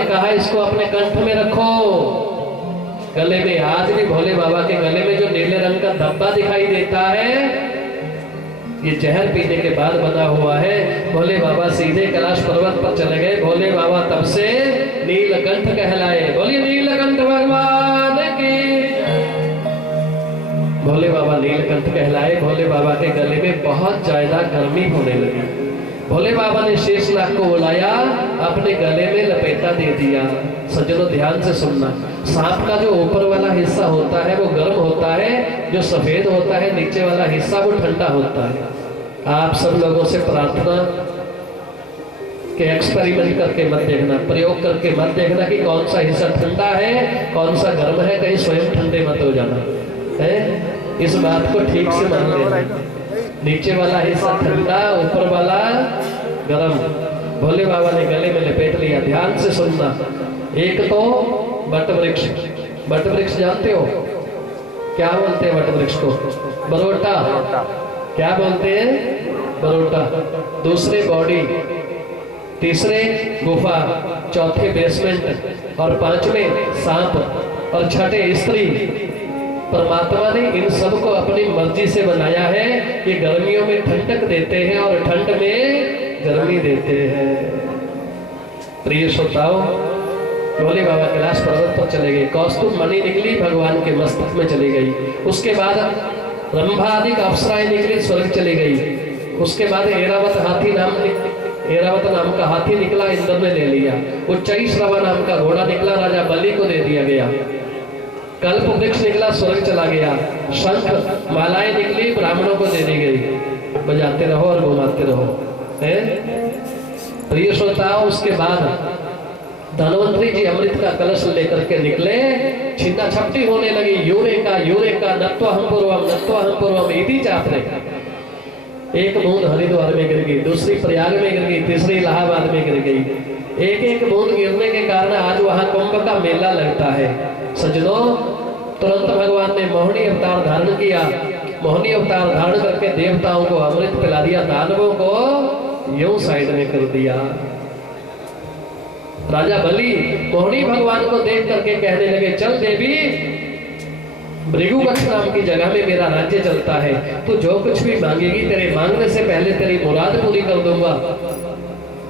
ने कहा इसको अपने कंठ में रखो, गले में। आज भी भोले बाबा के गले में जो नीले रंग का धब्बा दिखाई देता है, ये जहर पीने के बाद बना हुआ है। भोले बाबा सीधे कैलाश पर्वत पर चले गए। भोले बाबा तब से नीलकंठ कहलाए। बोलिए नीलकंठ भगवान की। भोले बाबा नीलकंठ कहलाए। भोले बाबा के गले में बहुत ज्यादा गर्मी होने लगी। भोले बाबा ने शेषनाग को बुलाया, अपने गले में लपेटा दे दिया। सज्जनों ध्यान से सुनना, सांप का जो ऊपर वाला हिस्सा होता है वो गर्म होता है, जो सफेद होता है नीचे वाला हिस्सा वो ठंडा होता है। आप सब लोगों से प्रार्थना कि एक्सपेरिमेंट करके मत देखना, प्रयोग करके मत देखना कि कौन सा हिस्सा ठंडा है कौन सा गर्म है, कहीं स्वयं ठंडे मत हो जाना है। इस बात को ठीक से मान लेना, नीचे वाला हिस्सा ठंडा, ऊपर वाला गर्म। भोले बाबा ने गले में लपेट लिया। ध्यान से सुनना, एक तो बट वृक्ष, बट वृक्ष जानते हो क्या बोलते हैं? बट वृक्ष को बरोटा, क्या बोलते हैं? बरोटा। दूसरे बॉडी, तीसरे गुफा, चौथे बेसमेंट और पांचवे सांप और छठे स्त्री। परमात्मा ने इन सब को अपनी मर्जी से बनाया है। ये गर्मियों में ठंडक देते हैं और ठंड में गर्मी देते हैं। प्रिय श्रोताओं, भोले बाबा कैलाश पर्वत पर चले गए। कौस्तुभ मणि निकली, भगवान के मस्तक में चली गई। उसके बाद रंभा आदि अप्सराएं निकली, स्वर्ग चली गई। उसके बाद ऐरावत नाम का हाथी निकला, इंद्र ने ले लिया। उच्चैश्रवा नाम का घोड़ा निकला, राजा बलि को दे दिया गया। कल्प वृक्ष निकला, स्वर्ग चला गया। शंख मालाएं निकली, ब्राह्मणों को दे दी गई। बजाते रहो और घुमाते रहो। प्रिय श्रोताओं, उसके बाद धनवंतरी जी अमृत का कलश लेकर के निकले। छिन्ना छपटी होने लगी। यूरेका यूरेका नत्वहम पूर्वम नत्वहम पूर्वम इति चात्रे। एक बूंद हरिद्वार में गिर गई, दूसरी प्रयाग में गिर गई, तीसरी इलाहाबाद में गिर गई। एक एक बूंद गिरने के कारण आज वहां कुंभ का मेला लगता है। सज्जनों, तुरंत भगवान ने मोहिनी अवतार धारण किया। मोहिनी अवतार धारण करके देवताओं को अमृत पिला दिया, दानवों को यूं साइड में कर दिया। राजा बलि मोहिनी भगवान को देख करके कहने लगे, चल देवी, भृगुवक्ष नाम की जगह में मेरा राज्य चलता है। तो जो कुछ भी मांगेगी तेरे मांगने से पहले तेरी मुराद पूरी कर दूंगा।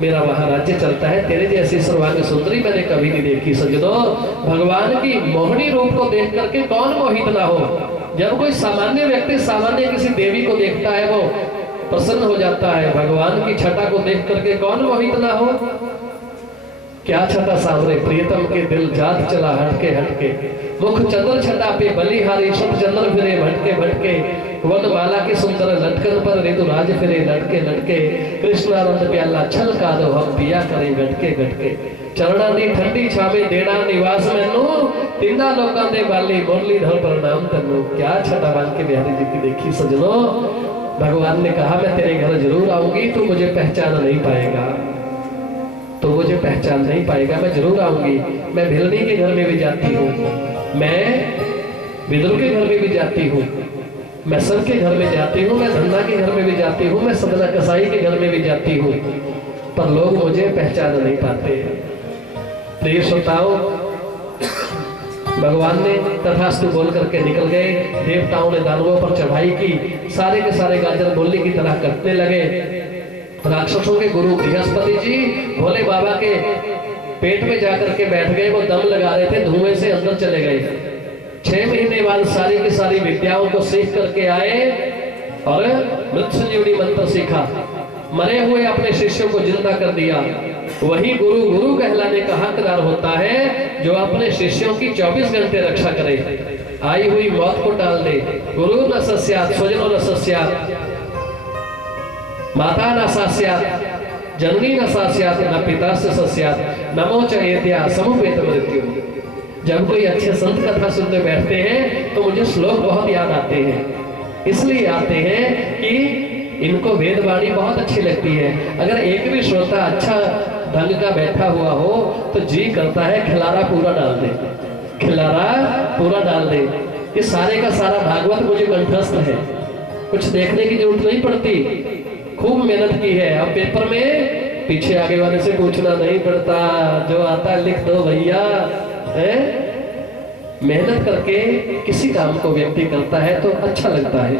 मेरा वहां राज्य चलता है। तेरे जैसी सर्वांग सुंदरी मैंने कभी नहीं देखी। सज्जनों, भगवान की मोहिनी रूप को देख करके कौन मोहित ना हो। जब कोई सामान्य व्यक्ति सामान्य किसी देवी को देखता है वो प्रसन्न हो जाता है। भगवान की छटा को देख करके कौन मोहित ना हो। क्या छटा सावरे प्रियतम के दिल जात चला हटके हटके। मुख चंद्र छटा पे बलिहारी सब चंद्र फिरे भटके भटके। वन माला की सुंदर लटकन पर ऋतु राज फिरे लटके लटके। कृष्णानंद प्याला छल का दो हम पिया करें गटके गटके। चरणा दी ठंडी छावे देना निवास मैनू। तिंदा लोकां दे बाली मुरली धर प्रणाम तन्नू। क्या छटा बाल के बिहारी जी की देखी। सजनों, भगवान ने कहा मैं तेरे घर जरूर आऊंगी, तू मुझे पहचान नहीं पाएगा, तो मुझे पहचान नहीं पाएगा। मैं जरूर आऊंगी। मैं भिलनी के घर में भी जाती हूँ, मैं विदुर के घर में भी जाती हूँ, मैं सब के घर में जाती हूँ, मैं धन्ना के घर में भी जाती हूँ, मैं सदना कसाई के घर में भी जाती हूँ, पर लोग मुझे पहचान नहीं पाते। प्रिय श्रोताओं, भगवान ने तथास्तु बोल करके निकल गए। देवताओं ने दानवों पर चढ़ाई की। सारे के सारे गाजर बोलने की तरह करने लगे। राक्षसों के गुरु बृहस्पति जी भोले बाबा के पेट में जाकर के बैठ गए। वो दम लगा रहे थे, धुएं से अंदर चले गए। 6 महीने बाद सारी की सारी विद्याओं को सीख करके आए और मृत्युंजयी मंत्र सीखा। मरे हुए अपने शिष्यों को जिंदा कर दिया। वही गुरु गुरु कहलाने का हकदार होता है जो अपने शिष्यों की 24 घंटे रक्षा करे, आई हुई मौत को टाल दे। गुरु न सस्यात् स्वजनो न सस्यात्, माता न सस्यात्, जननी न सस्यात्, न पिता से सस्यात्, नमो च एत्या समुपेत मृत्यु। जब कोई अच्छे संत कथा सुनने बैठते हैं तो मुझे श्लोक बहुत याद आते हैं। इसलिए आते हैं कि इनको वेदवाणी बहुत अच्छी लगती है। अगर एक भी श्रोता अच्छा ढंग का बैठा हुआ हो तो जी करता है खिलारा पूरा डाल दे, खिलारा पूरा डाल दे। ये सारे का सारा भागवत मुझे कंठस्थ है, कुछ देखने की जरूरत नहीं पड़ती। खूब मेहनत की है। अब पीछे आगे वाले से पूछना नहीं पड़ता, जो आता लिख दो भैया। है मेहनत करके किसी काम को व्यक्ति करता है तो अच्छा लगता है,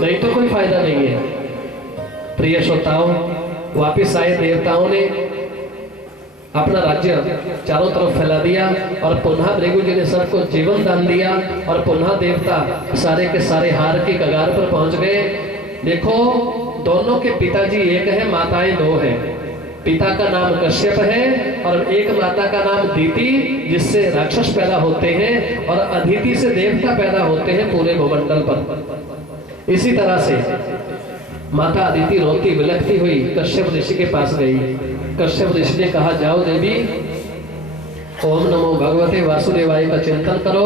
नहीं तो कोई फायदा नहीं है। प्रिय श्रोताओं, वापिस आए देवताओं ने अपना राज्य चारों तरफ फैला दिया और पुनः भृगु जी ने सबको जीवन दान दिया और पुनः देवता सारे के सारे हार की कगार पर पहुंच गए। देखो, दोनों के पिताजी एक है, माताएं दो है। पिता का नाम कश्यप है और एक माता का नाम दीति, जिससे राक्षस पैदा होते हैं और अदिति से देवता पैदा होते हैं पूरे भूमंडल पर। इसी तरह से माता अदिति रोती बिलखती हुई कश्यप ऋषि के पास गई। कश्यप ऋषि ने कहा, जाओ देवी, ओम नमो भगवते वासुदेवाय का चिंतन करो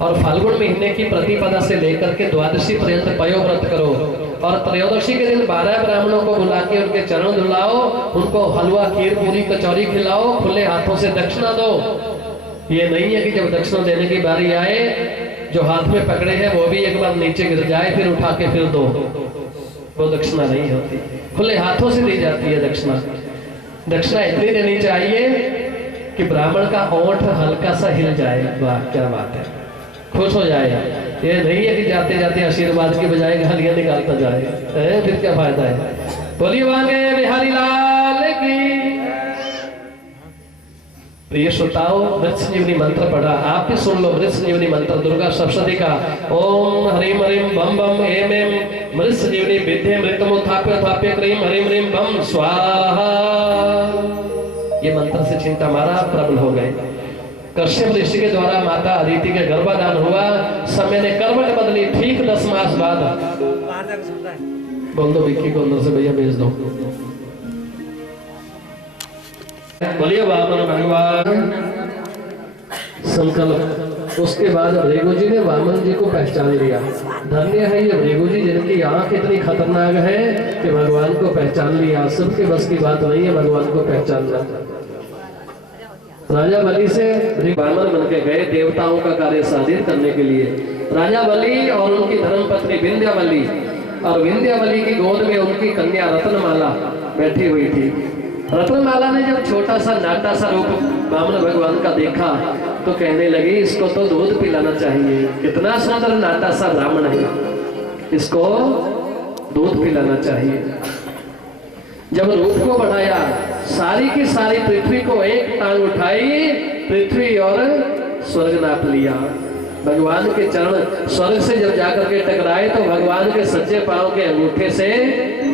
और फाल्गुन महीने की प्रतिपदा से लेकर के द्वादशी पर्यंत पयोव्रत करो और त्रयोदशी के दिन 12 ब्राह्मणों को बुला के उनके चरण धुलाओ, उनको हलवा, खीर, पूरी, कचौरी खिलाओ, खुले हाथों से दक्षिणा दो। ये नहीं है कि जब दक्षिणा देने की बारी आए, जो हाथ में पकड़े हैं वो भी एक बार नीचे गिर जाए फिर उठा के फिर दो, वो दक्षिणा नहीं होती। खुले हाथों से दी जाती है दक्षिणा। दक्षिणा इतनी देनी चाहिए कि ब्राह्मण का ओंठ हल्का सा हिल जाए, वाह क्या बात है, खुश हो जाए। ये नहीं है कि जाते जाते आशीर्वाद की बजाय गालियां निकालता जाए, फिर क्या फायदा है। बोलिए वांगे बिहारी लाल की। प्रिय श्रोताओ, मृत संजीवनी मंत्र पढ़ा, आप भी सुन लो। मृत संजीवनी मंत्र दुर्गा सप्तशती का ओम हरिम हरिम बम बम एम एम मृत संजीवनी विद्ये मृतमुत्थाप्य थाप्य क्रीम हरिम हरिम बम स्वाहा। ये मंत्र से चिंता मारा प्रबल हो गए। कश्यप ऋषि के द्वारा माता अदिति के गर्भाधान हुआ। समय ने करवट बदली। ठीक 10 मास बाद बोल दो विक्की को अंदर से भैया भेज दो। बोलिए वामन भगवान संकल्प। उसके बाद भृगु जी ने वामन जी को पहचान लिया। धन्य है ये भृगु जी जिनकी आंख इतनी खतरनाक है कि भगवान को पहचान लिया। सबके बस की बात नहीं है भगवान को पहचानना। राजा बलि से वामन बन के गए देवताओं का कार्य साधित करने के लिए। राजा बलि और उनकी धर्मपत्नी विंध्यावली, और विंध्यावली की गोद में उनकी कन्या रत्नमाला बैठी हुई थी। रत्नमाला ने जब छोटा सा नाटा सा रूप वामन भगवान का देखा तो कहने लगी, इसको तो दूध पिलाना चाहिए। कितना सुंदर नाटा सा ब्राह्मण है, इसको दूध पिलाना चाहिए। जब रूप को बढ़ाया, सारी की सारी पृथ्वी को एक टांग उठाई, पृथ्वी और स्वर्ग नाप लिया। भगवान के चरण स्वर्ग से जब जाकर के टकराए तो भगवान के सच्चे पांव के अंगूठे से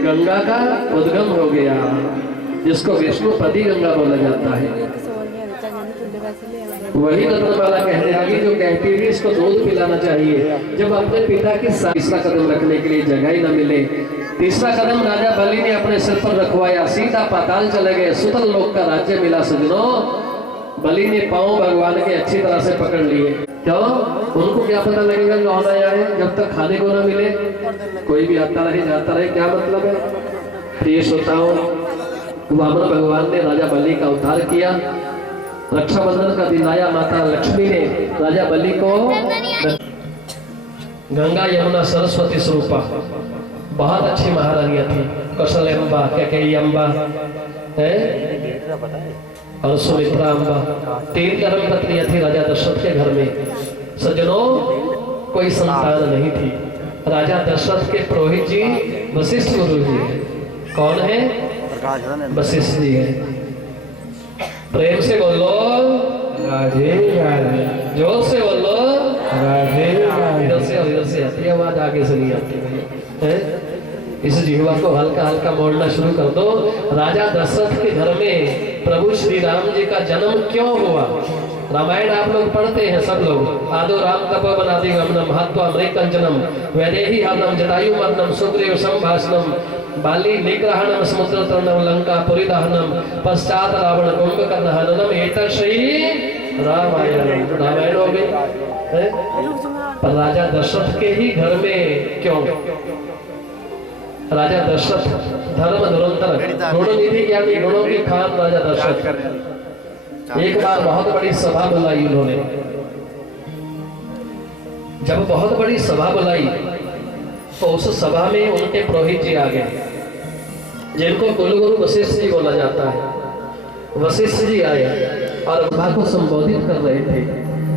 गंगा का उद्गम हो गया, जिसको विष्णुपति गंगा बोला जाता है। वही रत्नमाला कहने लगी जो कहती थी इसको दूध पिलाना चाहिए। जब अपने पिता की तीसरा कदम रखने के लिए जगह ही न मिले, तीसरा कदम राजा बलि ने अपने सिर पर रखवाया, सीधा पाताल चले गए। सुतल लोक का राज्य मिला सजनों। बलि ने पांव भगवान के अच्छी तरह से पकड़ लिए। क्यों? उनको क्या पता लगेगा कौन आया है जब तक खाने को न मिले। कोई भी आता रहे जाता रहे, क्या मतलब है। प्रिय श्रोताओं, वामन भगवान ने राजा बलि का उद्धार किया। रक्षाबंधन का दिन आया, माता लक्ष्मी ने राजा बलि को गंगा यमुना सरस्वती स्वरूपा, बहुत अच्छी महारानियां थी। कौशल्यम्बा, कैकेयी अम्बा है और सुमित्रा अम्बा, 3 धर्म पत्नियां थी राजा दशरथ के घर में। सज्जनों, कोई संतान नहीं थी। राजा दशरथ के पुरोहित जी वशिष्ठ गुरु जी है। कौन है? वशिष्ठ जी है। प्रेम से बोलो राधे राधे, जोर से बोलो राधे राधे। इधर से आती है आवाज, आगे से नहीं आती है। इस जीवा को हल्का हल्का मोड़ना शुरू कर दो। राजा दशरथ के घर में प्रभु श्री राम जी का जन्म क्यों हुआ? रामायण आप लोग पढ़ते हैं सब लोग। आदो राम तपो बनादि गमनम महत्व अमृतंजनम वैदेही हरणम जटायु मरणम सुग्रीव संभाषणम बाली निग्रहणम समुद्र तरणम लंका पुरी दहनम पश्चात रावण कुंभकर्ण हननम एतत् श्री रामायण हो गई। पर राजा दशरथ के ही घर में क्यों? राजा दशरथ धर्म धुरंधर गुणनिधि ज्ञानी गुणों की खान राजा दशरथ एक बार बहुत बड़ी सभा बुलाई उन्होंने। जब बहुत बड़ी सभा बुलाई तो उस सभा में उनके पुरोहित जी आ गए। जिनको कुलगुरु वशिष्ठ जी बोला जाता है। वशिष्ठ जी आए और सभा को संबोधित कर रहे थे।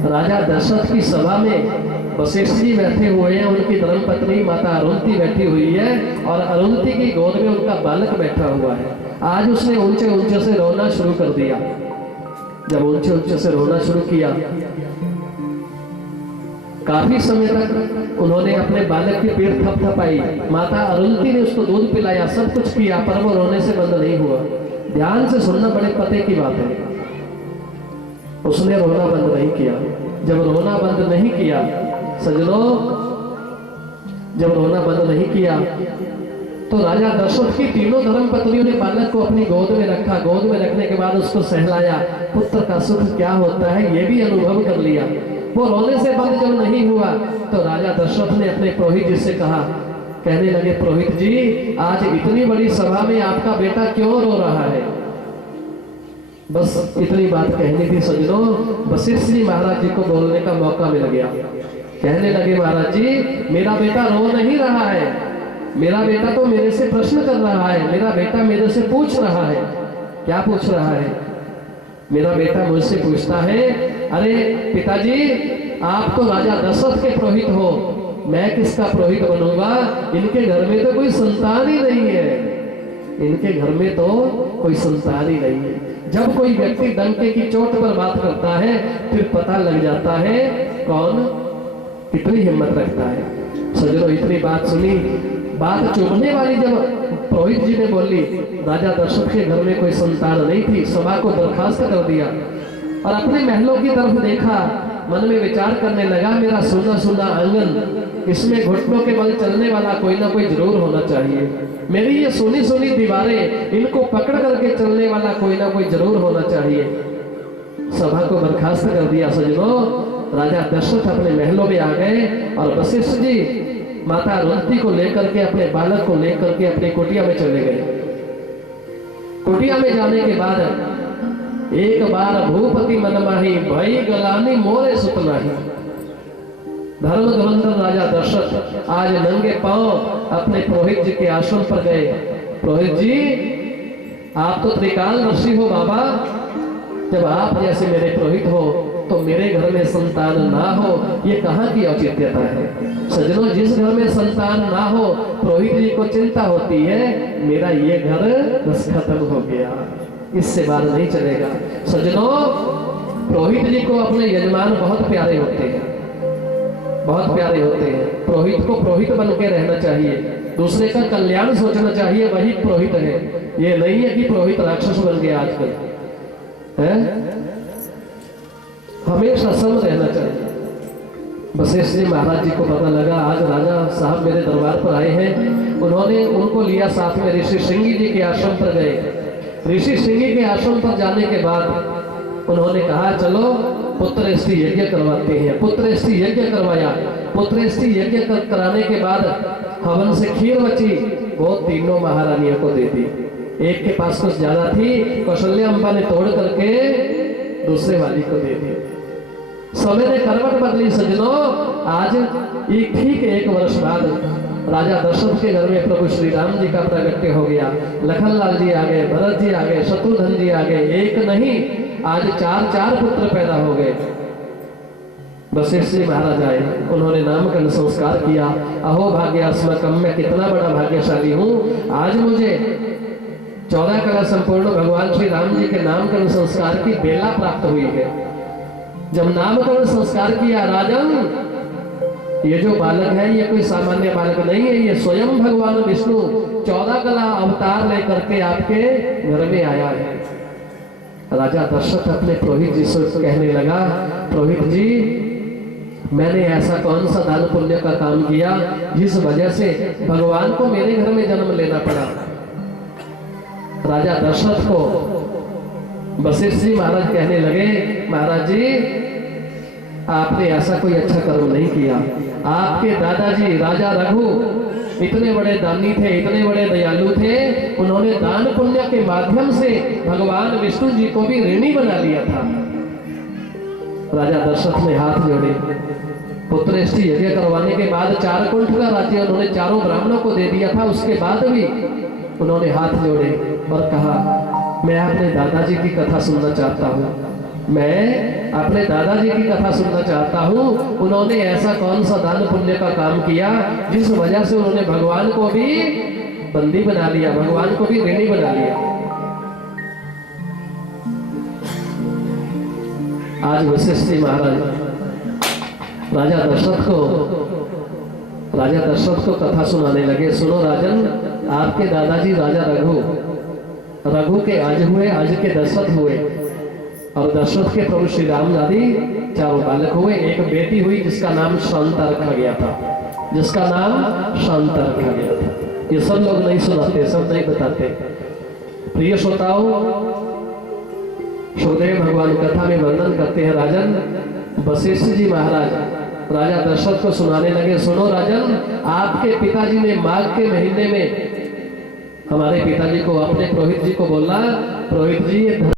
राजा दशरथ की सभा में वशिष्ठ जी बैठे हुए हैं, उनकी धर्मपत्नी माता अरुंधति बैठी हुई है और अरुंधति की गोद में उनका बालक बैठा हुआ है। आज उसने ऊंचे ऊंचे से रोना शुरू कर दिया। जब ऊंचे ऊंचे से रोना शुरू किया, काफी समय तक उन्होंने अपने बालक की पीठ थपथपाई, माता अरुंधति ने उसको दूध पिलाया, सब कुछ किया, पर वो रोने से बंद नहीं हुआ। ध्यान से सुनना, बड़े पते की बात है। उसने रोना बंद नहीं किया। जब रोना बंद नहीं किया सजनों, जब रोना बंद नहीं किया तो राजा दशरथ की तीनों धर्म पत्नियों ने बालक को अपनी गोद में रखा। गोद में रखने के बाद उसको सहलाया, पुत्र का सुख क्या होता है ये भी अनुभव कर लिया। वो रोने से बंद जब नहीं हुआ तो राजा दशरथ ने अपने पुरोहित जी से कहा, कहने लगे, पुरोहित जी आज इतनी बड़ी सभा में आपका बेटा क्यों रो रहा है? बस इतनी बात कहनी थी सजनों। वशिष्ठ जी महाराज जी को बोलने का मौका मिल गया। कहने लगे, महाराज जी मेरा बेटा रो नहीं रहा है, मेरा बेटा तो मेरे से प्रश्न कर रहा है, मेरा बेटा मेरे से पूछ रहा है। क्या पूछ रहा है? मेरा बेटा मुझसे पूछता है, अरे पिताजी आप तो राजा दशरथ के पुरोहित हो, मैं किसका पुरोहित बनूंगा? इनके घर में तो कोई संतान ही नहीं है, इनके घर में तो कोई संतान ही नहीं है। जब कोई व्यक्ति डंके की चोट पर बात करता है फिर पता लग जाता है कौन कितनी हिम्मत रखता है। सजनों इतनी बात सुनी, बात चुभने वाली जब पुरोहित जी ने बोली, राजा दशरथ के घर में कोई संतान नहीं थी, सभा को बर्खास्त कर दिया और अपने महलों की तरफ देखा। मन में विचार करने लगा, मेरा सुना सुना आंगन, इसमें घुटनों के बल चलने वाला कोई ना कोई जरूर होना चाहिए। मेरी ये सुनी सुनी दीवारें, इनको पकड़ करके चलने वाला कोई ना कोई जरूर होना चाहिए। सभा को बर्खास्त कर दिया। सजनों राजा दशरथ अपने महलों में आ गए और वशिष्ठ जी माता अरुंधति को लेकर के, अपने बालक को लेकर के अपनी कुटिया में चले गए। कुटिया में जाने के बाद एक बार भूपति मनमाही, भई गलानी मोरे सुतनाही। धर्म धुरंधर राजा दशरथ आज नंगे पांव अपने पुरोहित जी के आश्रम पर गए। पुरोहित जी आप तो त्रिकाल ऋषि हो बाबा, जब आप जैसे मेरे पुरोहित हो तो मेरे घर में संतान ना हो ये कहाँ की औचित्यता है? सजनों जिस घर में संतान ना हो पुरोहित जी को चिंता होती है, मेरा ये घर बस खत्म हो गया, इससे बात नहीं चलेगा। सजनों पुरोहित जी को अपने यजमान बहुत प्यारे होते हैं, बहुत प्यारे होते हैं। पुरोहित को पुरोहित बन के रहना चाहिए, दूसरे का कल्याण सोचना चाहिए, वही पुरोहित है। ये नहीं है कि पुरोहित राक्षस बन गया आजकल है। हमेशा सम रहना चाहिए। वशिष्ठ जी महाराज जी को पता लगा आज राजा साहब मेरे दरबार पर आए हैं। उन्होंने उनको लिया साथ में, ऋषि श्रृंगी जी के आश्रम पर गए। ऋषि श्रृंगी के आश्रम पर जाने के बाद उन्होंने कहा चलो पुत्रष्टि यज्ञ करवाते हैं। पुत्रष्टि यज्ञ करवाया। पुत्रष्टि यज्ञ कराने के बाद हवन से खीर बची, वो तीनों महारानियों को दे दी। एक के पास कुछ ज्यादा थी, कौशल्या अम्बा ने तोड़ करके दूसरे वाली को दे दी। समय ने करवट बदली सजनों। आज ठीक एक वर्ष बाद राजा दशरथ के घर में प्रभु श्री राम जी का प्रागट्य हो गया। लखन लाल जी आ गए, भरत जी आ गए, शत्रुघ्न जी आ गए। एक नहीं आज चार पुत्र पैदा हो गए। वशिष्ठ जी महाराज आए, उन्होंने नामकरण संस्कार किया। अहो भाग्यास्मकम, मैं कितना बड़ा भाग्यशाली हूँ, आज मुझे 14 कला संपूर्ण भगवान श्री राम जी के नामकरण संस्कार की बेला प्राप्त हुई है। जब नामकरण संस्कार किया, राजन ये जो बालक है ये कोई सामान्य बालक नहीं है, ये स्वयं भगवान विष्णु 14 कला अवतार लेकर के आपके घर में आया है। राजा दशरथ अपने पुरोहित जी से कहने लगा, पुरोहित जी मैंने ऐसा कौन सा दान पुण्य का काम किया जिस वजह से भगवान को मेरे घर में जन्म लेना पड़ा? राजा दशरथ को वशिष्ठ जी महाराज कहने लगे, महाराज जी आपने ऐसा कोई अच्छा कर्म नहीं किया। आपके दादाजी राजा रघु इतने बड़े दानी थे, इतने बड़े दयालु थे, उन्होंने दान पुण्य के माध्यम से भगवान विष्णु जी को भी ऋणी बना लिया था। राजा दशरथ ने हाथ जोड़े। पुत्रष्टि यज्ञ करवाने के बाद 4 कुंठ का राज्य उन्होंने चारों ब्राह्मणों को दे दिया था। उसके बाद भी उन्होंने हाथ जोड़े और कहा, मैं अपने दादाजी की कथा सुनना चाहता हूँ, मैं अपने दादाजी की कथा सुनना चाहता हूँ। उन्होंने ऐसा कौन सा दान पुण्य का काम किया जिस वजह से उन्होंने भगवान को भी बंदी बना लिया, भगवान को भी ऋणी बना लिया। आज वशिष्ठ जी महाराज राजा दशरथ को कथा सुनाने लगे। सुनो राजन, आपके दादाजी राजा रघु के आज हुए, आज के दशरथ हुए, और दशरथ के प्रभु श्री राम आदि 4 बालक हुए। एक बेटी हुई जिसका नाम शांता रखा गया था, जिसका नाम शांता रखा गया था। ये सब लोग नहीं सुनाते, सब नहीं बताते। प्रिय श्रोताओं, सुखदेव भगवान कथा में वर्णन करते हैं। राजन वशिष्ठ जी महाराज राजा दशरथ को सुनाने लगे, सुनो राजन, आपके पिताजी ने माघ के महीने में हमारे पिताजी को, अपने पुरोहित जी को बोला, पुरोहित जी